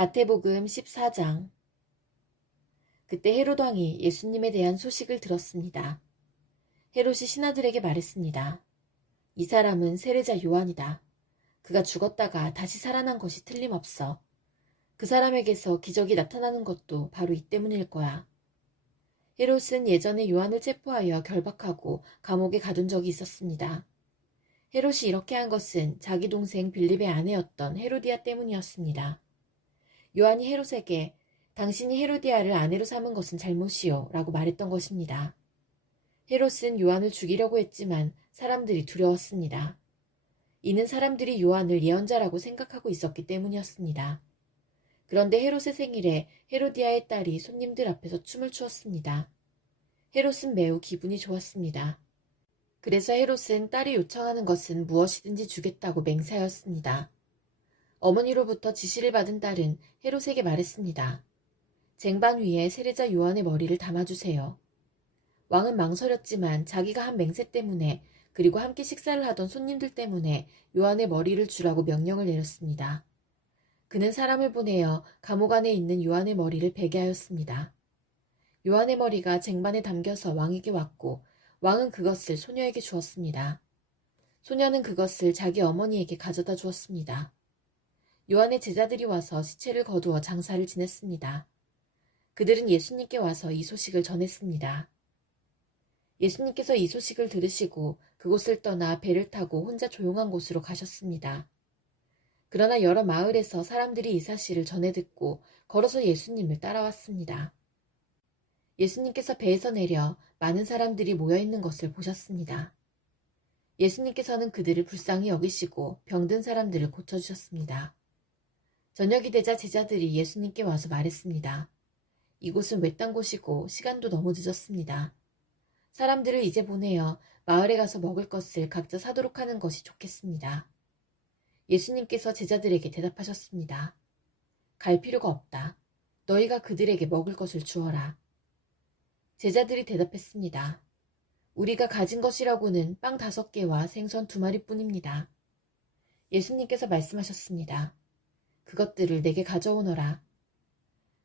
마태복음 14장. 그때 헤롯 왕이 예수님에 대한 소식을 들었습니다. 헤롯이 신하들에게 말했습니다. 이 사람은 세례자 요한이다. 그가 죽었다가 다시 살아난 것이 틀림없어. 그 사람에게서 기적이 나타나는 것도 바로 이 때문일 거야. 헤롯은 예전에 요한을 체포하여 결박하고 감옥에 가둔 적이 있었습니다. 헤롯이 이렇게 한 것은 자기 동생 빌립의 아내였던 헤로디아 때문이었습니다. 요한이 헤롯에게 당신이 헤로디아를 아내로 삼은 것은 잘못이요 라고 말했던 것입니다. 헤롯은 요한을 죽이려고 했지만 사람들이 두려웠습니다. 이는 사람들이 요한을 예언자라고 생각하고 있었기 때문이었습니다. 그런데 헤롯의 생일에 헤로디아의 딸이 손님들 앞에서 춤을 추었습니다. 헤롯은 매우 기분이 좋았습니다. 그래서 헤롯은 딸이 요청하는 것은 무엇이든지 주겠다고 맹세하였습니다. 어머니로부터 지시를 받은 딸은 헤롯에게 말했습니다. 쟁반 위에 세례자 요한의 머리를 담아주세요. 왕은 망설였지만 자기가 한 맹세 때문에 그리고 함께 식사를 하던 손님들 때문에 요한의 머리를 주라고 명령을 내렸습니다. 그는 사람을 보내어 감옥 안에 있는 요한의 머리를 베게 하였습니다. 요한의 머리가 쟁반에 담겨서 왕에게 왔고 왕은 그것을 소녀에게 주었습니다. 소녀는 그것을 자기 어머니에게 가져다 주었습니다. 요한의 제자들이 와서 시체를 거두어 장사를 지냈습니다. 그들은 예수님께 와서 이 소식을 전했습니다. 예수님께서 이 소식을 들으시고 그곳을 떠나 배를 타고 혼자 조용한 곳으로 가셨습니다. 그러나 여러 마을에서 사람들이 이 사실을 전해 듣고 걸어서 예수님을 따라왔습니다. 예수님께서 배에서 내려 많은 사람들이 모여 있는 것을 보셨습니다. 예수님께서는 그들을 불쌍히 여기시고 병든 사람들을 고쳐주셨습니다. 저녁이 되자 제자들이 예수님께 와서 말했습니다. 이곳은 외딴 곳이고 시간도 너무 늦었습니다. 사람들을 이제 보내어 마을에 가서 먹을 것을 각자 사도록 하는 것이 좋겠습니다. 예수님께서 제자들에게 대답하셨습니다. 갈 필요가 없다. 너희가 그들에게 먹을 것을 주어라. 제자들이 대답했습니다. 우리가 가진 것이라고는 빵 5개와 생선 2마리뿐입니다. 예수님께서 말씀하셨습니다. 그것들을 내게 가져오너라.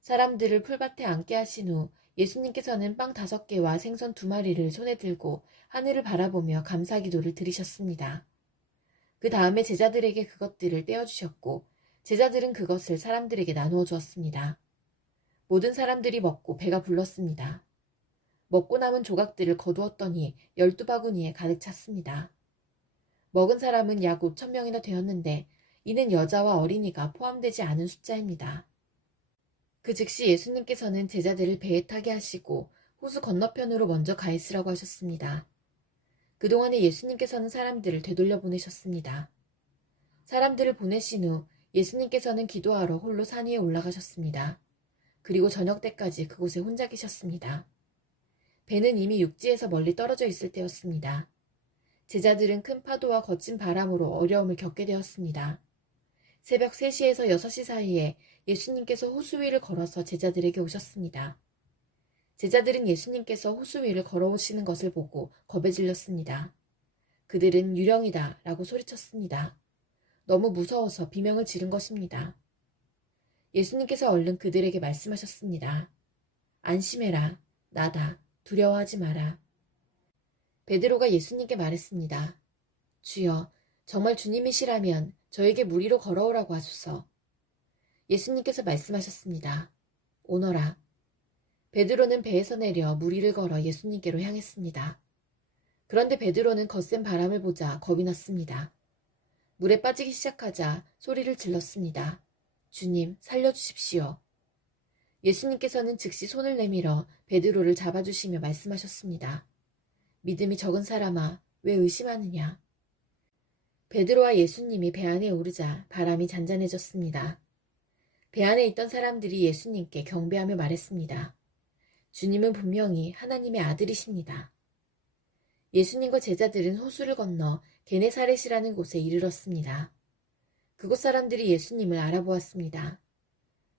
사람들을 풀밭에 앉게 하신 후 예수님께서는 빵 5개와 생선 2마리를 손에 들고 하늘을 바라보며 감사기도를 드리셨습니다. 그 다음에 제자들에게 그것들을 떼어주셨고 제자들은 그것을 사람들에게 나누어 주었습니다. 모든 사람들이 먹고 배가 불렀습니다. 먹고 남은 조각들을 거두었더니 12바구니에 가득 찼습니다. 먹은 사람은 약 5,000명이나 되었는데 이는 여자와 어린이가 포함되지 않은 숫자입니다. 그 즉시 예수님께서는 제자들을 배에 타게 하시고 호수 건너편으로 먼저 가 있으라고 하셨습니다. 그동안에 예수님께서는 사람들을 되돌려 보내셨습니다. 사람들을 보내신 후 예수님께서는 기도하러 홀로 산 위에 올라가셨습니다. 그리고 저녁 때까지 그곳에 혼자 계셨습니다. 배는 이미 육지에서 멀리 떨어져 있을 때였습니다. 제자들은 큰 파도와 거친 바람으로 어려움을 겪게 되었습니다. 새벽 3시에서 6시 사이에 예수님께서 호수 위를 걸어서 제자들에게 오셨습니다. 제자들은 예수님께서 호수 위를 걸어오시는 것을 보고 겁에 질렸습니다. 그들은 유령이다 라고 소리쳤습니다. 너무 무서워서 비명을 지른 것입니다. 예수님께서 얼른 그들에게 말씀하셨습니다. 안심해라. 나다. 두려워하지 마라. 베드로가 예수님께 말했습니다. 주여, 정말 주님이시라면 저에게 물 위로 걸어오라고 하소서. 예수님께서 말씀하셨습니다. 오너라. 베드로는 배에서 내려 물 위를 걸어 예수님께로 향했습니다. 그런데 베드로는 거센 바람을 보자 겁이 났습니다. 물에 빠지기 시작하자 소리를 질렀습니다. 주님, 살려주십시오. 예수님께서는 즉시 손을 내밀어 베드로를 잡아주시며 말씀하셨습니다. 믿음이 적은 사람아, 왜 의심하느냐? 베드로와 예수님이 배 안에 오르자 바람이 잔잔해졌습니다. 배 안에 있던 사람들이 예수님께 경배하며 말했습니다. 주님은 분명히 하나님의 아들이십니다. 예수님과 제자들은 호수를 건너 게네사렛이라는 곳에 이르렀습니다. 그곳 사람들이 예수님을 알아보았습니다.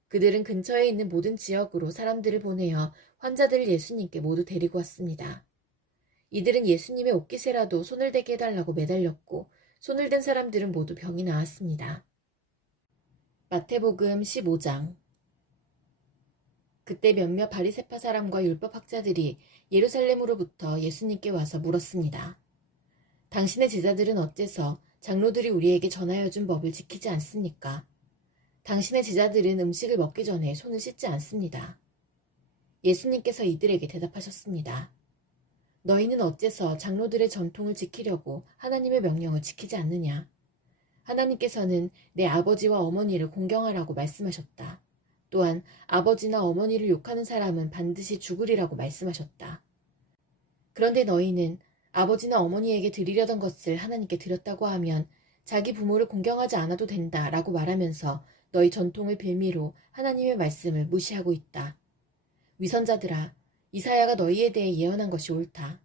그들은 근처에 있는 모든 지역으로 사람들을 보내어 환자들을 예수님께 모두 데리고 왔습니다. 이들은 예수님의 옷깃에라도 손을 대게 해달라고 매달렸고 손을 댄 사람들은 모두 병이 나았습니다. 마태복음 15장. 그때 몇몇 바리새파 사람과 율법학자들이 예루살렘으로부터 예수님께 와서 물었습니다. 당신의 제자들은 어째서 장로들이 우리에게 전하여 준 법을 지키지 않습니까? 당신의 제자들은 음식을 먹기 전에 손을 씻지 않습니다. 예수님께서 이들에게 대답하셨습니다. 너희는 어째서 장로들의 전통을 지키려고 하나님의 명령을 지키지 않느냐? 하나님께서는 내 아버지와 어머니를 공경하라고 말씀하셨다. 또한 아버지나 어머니를 욕하는 사람은 반드시 죽으리라고 말씀하셨다. 그런데 너희는 아버지나 어머니에게 드리려던 것을 하나님께 드렸다고 하면 자기 부모를 공경하지 않아도 된다라고 말하면서 너희 전통을 빌미로 하나님의 말씀을 무시하고 있다. 위선자들아, 이사야가 너희에 대해 예언한 것이 옳다.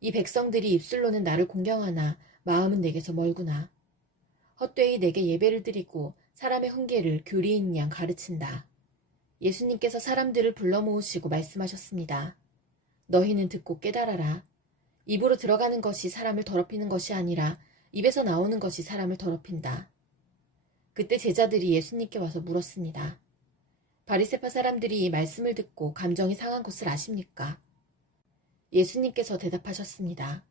이 백성들이 입술로는 나를 공경하나 마음은 내게서 멀구나. 헛되이 내게 예배를 드리고 사람의 훈계를 교리인 양 가르친다. 예수님께서 사람들을 불러 모으시고 말씀하셨습니다. 너희는 듣고 깨달아라. 입으로 들어가는 것이 사람을 더럽히는 것이 아니라 입에서 나오는 것이 사람을 더럽힌다. 그때 제자들이 예수님께 와서 물었습니다. 바리새파 사람들이 이 말씀을 듣고 감정이 상한 것을 아십니까? 예수님께서 대답하셨습니다.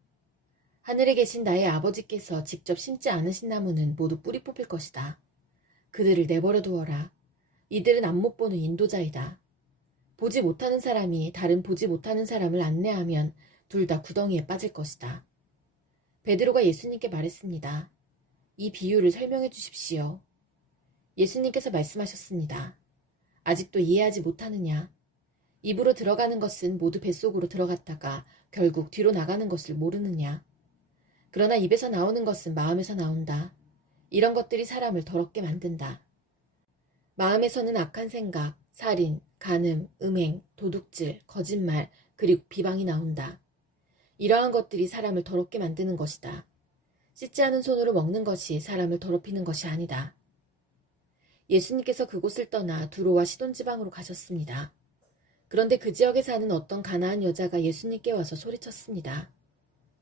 하늘에 계신 나의 아버지께서 직접 심지 않으신 나무는 모두 뿌리 뽑힐 것이다. 그들을 내버려 두어라. 이들은 안목 보는 인도자이다. 보지 못하는 사람이 다른 보지 못하는 사람을 안내하면 둘 다 구덩이에 빠질 것이다. 베드로가 예수님께 말했습니다. 이 비유를 설명해 주십시오. 예수님께서 말씀하셨습니다. 아직도 이해하지 못하느냐? 입으로 들어가는 것은 모두 뱃속으로 들어갔다가 결국 뒤로 나가는 것을 모르느냐? 그러나 입에서 나오는 것은 마음에서 나온다. 이런 것들이 사람을 더럽게 만든다. 마음에서는 악한 생각, 살인, 간음, 음행, 도둑질, 거짓말, 그리고 비방이 나온다. 이러한 것들이 사람을 더럽게 만드는 것이다. 씻지 않은 손으로 먹는 것이 사람을 더럽히는 것이 아니다. 예수님께서 그곳을 떠나 두로와 시돈 지방으로 가셨습니다. 그런데 그 지역에 사는 어떤 가나안 여자가 예수님께 와서 소리쳤습니다.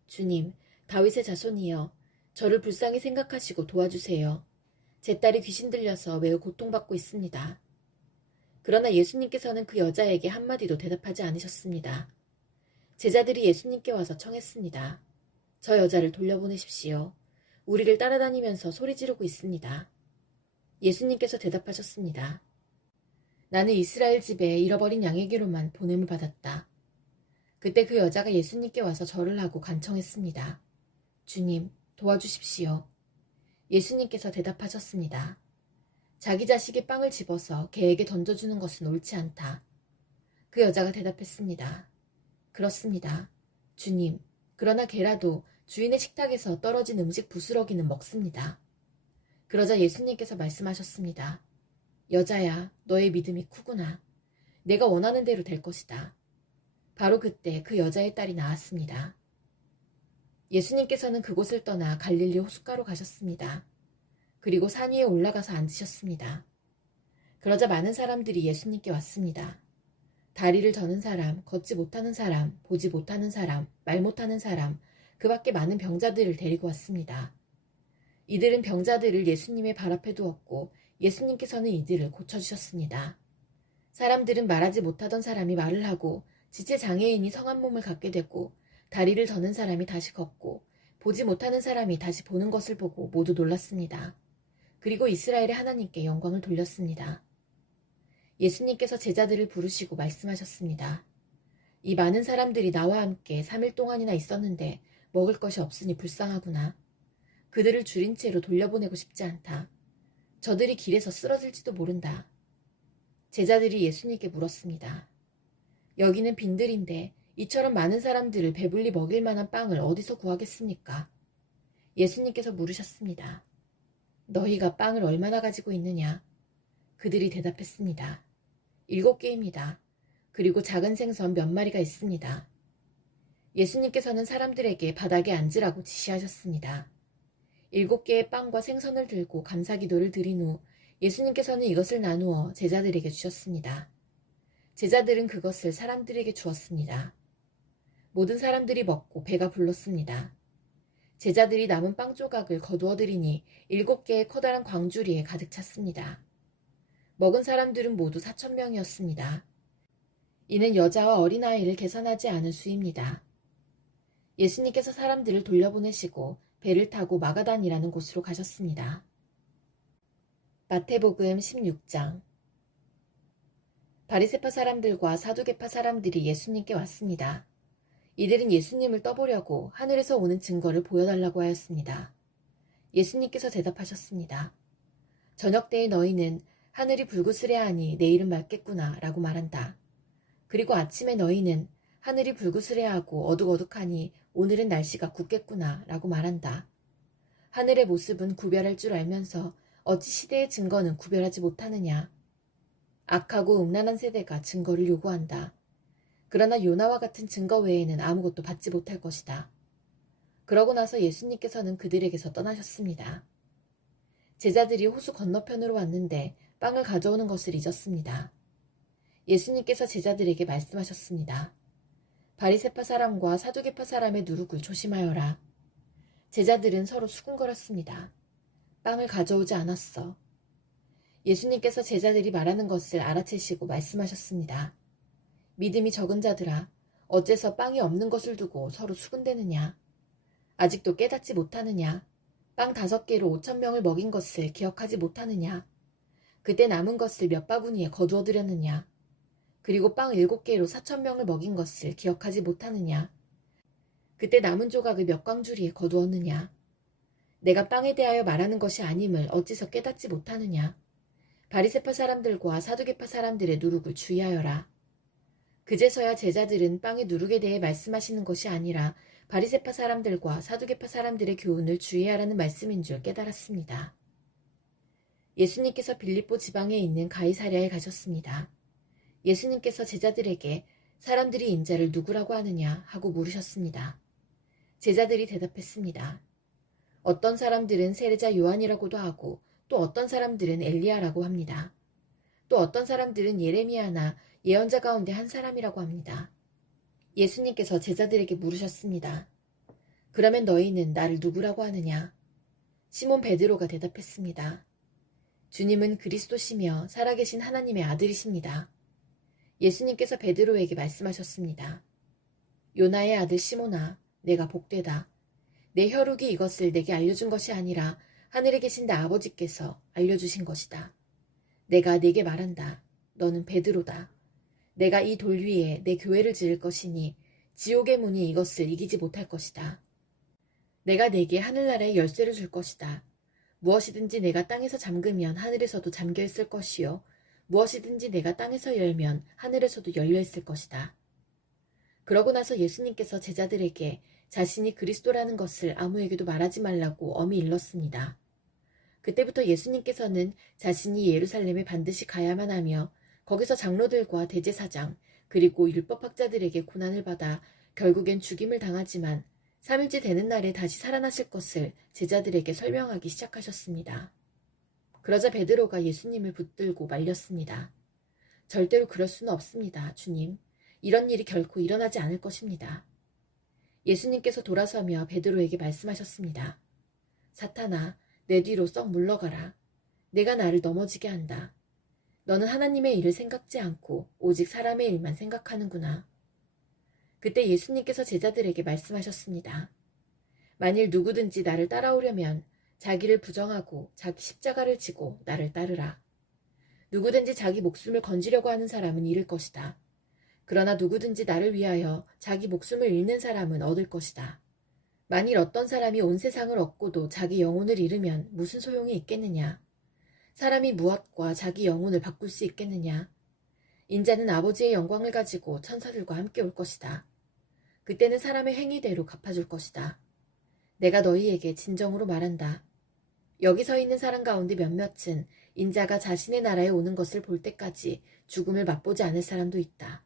주님, 다윗의 자손이여, 저를 불쌍히 생각하시고 도와주세요. 제 딸이 귀신 들려서 매우 고통받고 있습니다. 그러나 예수님께서는 그 여자에게 한마디도 대답하지 않으셨습니다. 제자들이 예수님께 와서 청했습니다. 저 여자를 돌려보내십시오. 우리를 따라다니면서 소리 지르고 있습니다. 예수님께서 대답하셨습니다. 나는 이스라엘 집에 잃어버린 양에게로만 보냄을 받았다. 그때 그 여자가 예수님께 와서 절을 하고 간청했습니다. 주님, 도와주십시오. 예수님께서 대답하셨습니다. 자기 자식의 빵을 집어서 개에게 던져주는 것은 옳지 않다. 그 여자가 대답했습니다. 그렇습니다. 주님, 그러나 개라도 주인의 식탁에서 떨어진 음식 부스러기는 먹습니다. 그러자 예수님께서 말씀하셨습니다. 여자야, 너의 믿음이 크구나. 내가 원하는 대로 될 것이다. 바로 그때 그 여자의 딸이 나았습니다. 예수님께서는 그곳을 떠나 갈릴리 호숫가로 가셨습니다. 그리고 산 위에 올라가서 앉으셨습니다. 그러자 많은 사람들이 예수님께 왔습니다. 다리를 저는 사람, 걷지 못하는 사람, 보지 못하는 사람, 말 못하는 사람, 그 밖에 많은 병자들을 데리고 왔습니다. 이들은 병자들을 예수님의 발 앞에 두었고 예수님께서는 이들을 고쳐주셨습니다. 사람들은 말하지 못하던 사람이 말을 하고 지체장애인이 성한 몸을 갖게 되고 다리를 저는 사람이 다시 걷고 보지 못하는 사람이 다시 보는 것을 보고 모두 놀랐습니다. 그리고 이스라엘의 하나님께 영광을 돌렸습니다. 예수님께서 제자들을 부르시고 말씀하셨습니다. 이 많은 사람들이 나와 함께 3일 동안이나 있었는데 먹을 것이 없으니 불쌍하구나. 그들을 줄인 채로 돌려보내고 싶지 않다. 저들이 길에서 쓰러질지도 모른다. 제자들이 예수님께 물었습니다. 여기는 빈들인데 이처럼 많은 사람들을 배불리 먹일 만한 빵을 어디서 구하겠습니까? 예수님께서 물으셨습니다. 너희가 빵을 얼마나 가지고 있느냐? 그들이 대답했습니다. 7개입니다. 그리고 작은 생선 몇 마리가 있습니다. 예수님께서는 사람들에게 바닥에 앉으라고 지시하셨습니다. 7개의 빵과 생선을 들고 감사기도를 드린 후 예수님께서는 이것을 나누어 제자들에게 주셨습니다. 제자들은 그것을 사람들에게 주었습니다. 모든 사람들이 먹고 배가 불렀습니다. 제자들이 남은 빵 조각을 거두어 들이니 7개의 커다란 광주리에 가득 찼습니다. 먹은 사람들은 모두 4,000명이었습니다. 이는 여자와 어린아이를 계산하지 않은 수입니다. 예수님께서 사람들을 돌려보내시고 배를 타고 마가단이라는 곳으로 가셨습니다. 마태복음 16장. 바리새파 사람들과 사두개파 사람들이 예수님께 왔습니다. 이들은 예수님을 떠보려고 하늘에서 오는 증거를 보여달라고 하였습니다. 예수님께서 대답하셨습니다. 저녁 때에 너희는 하늘이 불구스레하니 내일은 맑겠구나 라고 말한다. 그리고 아침에 너희는 하늘이 불구스레하고 어둑어둑하니 오늘은 날씨가 굳겠구나 라고 말한다. 하늘의 모습은 구별할 줄 알면서 어찌 시대의 증거는 구별하지 못하느냐. 악하고 음란한 세대가 증거를 요구한다. 그러나 요나와 같은 증거 외에는 아무것도 받지 못할 것이다. 그러고 나서 예수님께서는 그들에게서 떠나셨습니다. 제자들이 호수 건너편으로 왔는데 빵을 가져오는 것을 잊었습니다. 예수님께서 제자들에게 말씀하셨습니다. 바리새파 사람과 사두개파 사람의 누룩을 조심하여라. 제자들은 서로 수군거렸습니다. 빵을 가져오지 않았어. 예수님께서 제자들이 말하는 것을 알아채시고 말씀하셨습니다. 믿음이 적은 자들아, 어째서 빵이 없는 것을 두고 서로 수군대느냐? 아직도 깨닫지 못하느냐? 빵 5개로 5,000명을 먹인 것을 기억하지 못하느냐? 그때 남은 것을 몇 바구니에 거두어 들였느냐? 그리고 빵 7개로 4,000명을 먹인 것을 기억하지 못하느냐? 그때 남은 조각을 몇 광주리에 거두었느냐? 내가 빵에 대하여 말하는 것이 아님을 어찌서 깨닫지 못하느냐? 바리새파 사람들과 사두개파 사람들의 누룩을 주의하여라. 그제서야 제자들은 빵의 누룩에 대해 말씀하시는 것이 아니라 바리새파 사람들과 사두개파 사람들의 교훈을 주의하라는 말씀인 줄 깨달았습니다. 예수님께서 빌립보 지방에 있는 가이사랴에 가셨습니다. 예수님께서 제자들에게 사람들이 인자를 누구라고 하느냐 하고 물으셨습니다. 제자들이 대답했습니다. 어떤 사람들은 세례자 요한이라고도 하고 또 어떤 사람들은 엘리야라고 합니다. 또 어떤 사람들은 예레미야나 예언자 가운데 한 사람이라고 합니다. 예수님께서 제자들에게 물으셨습니다. 그러면 너희는 나를 누구라고 하느냐? 시몬 베드로가 대답했습니다. 주님은 그리스도시며 살아계신 하나님의 아들이십니다. 예수님께서 베드로에게 말씀하셨습니다. 요나의 아들 시몬아, 내가 복되다. 내 혈육이 이것을 내게 알려준 것이 아니라 하늘에 계신 나 아버지께서 알려주신 것이다. 내가 네게 말한다. 너는 베드로다. 내가 이 돌 위에 내 교회를 지을 것이니 지옥의 문이 이것을 이기지 못할 것이다. 내가 네게 하늘나라의 열쇠를 줄 것이다. 무엇이든지 내가 땅에서 잠그면 하늘에서도 잠겨 있을 것이요. 무엇이든지 내가 땅에서 열면 하늘에서도 열려 있을 것이다. 그러고 나서 예수님께서 제자들에게 자신이 그리스도라는 것을 아무에게도 말하지 말라고 엄히 일렀습니다. 그때부터 예수님께서는 자신이 예루살렘에 반드시 가야만 하며 거기서 장로들과 대제사장 그리고 율법학자들에게 고난을 받아 결국엔 죽임을 당하지만 3일째 되는 날에 다시 살아나실 것을 제자들에게 설명하기 시작하셨습니다. 그러자 베드로가 예수님을 붙들고 말렸습니다. 절대로 그럴 수는 없습니다, 주님. 이런 일이 결코 일어나지 않을 것입니다. 예수님께서 돌아서며 베드로에게 말씀하셨습니다. 사탄아, 내 뒤로 썩 물러가라. 내가 나를 넘어지게 한다. 너는 하나님의 일을 생각지 않고 오직 사람의 일만 생각하는구나. 그때 예수님께서 제자들에게 말씀하셨습니다. 만일 누구든지 나를 따라오려면 자기를 부정하고 자기 십자가를 지고 나를 따르라. 누구든지 자기 목숨을 건지려고 하는 사람은 잃을 것이다. 그러나 누구든지 나를 위하여 자기 목숨을 잃는 사람은 얻을 것이다. 만일 어떤 사람이 온 세상을 얻고도 자기 영혼을 잃으면 무슨 소용이 있겠느냐? 사람이 무엇과 자기 영혼을 바꿀 수 있겠느냐? 인자는 아버지의 영광을 가지고 천사들과 함께 올 것이다. 그때는 사람의 행위대로 갚아줄 것이다. 내가 너희에게 진정으로 말한다. 여기 서 있는 사람 가운데 몇몇은 인자가 자신의 나라에 오는 것을 볼 때까지 죽음을 맛보지 않을 사람도 있다.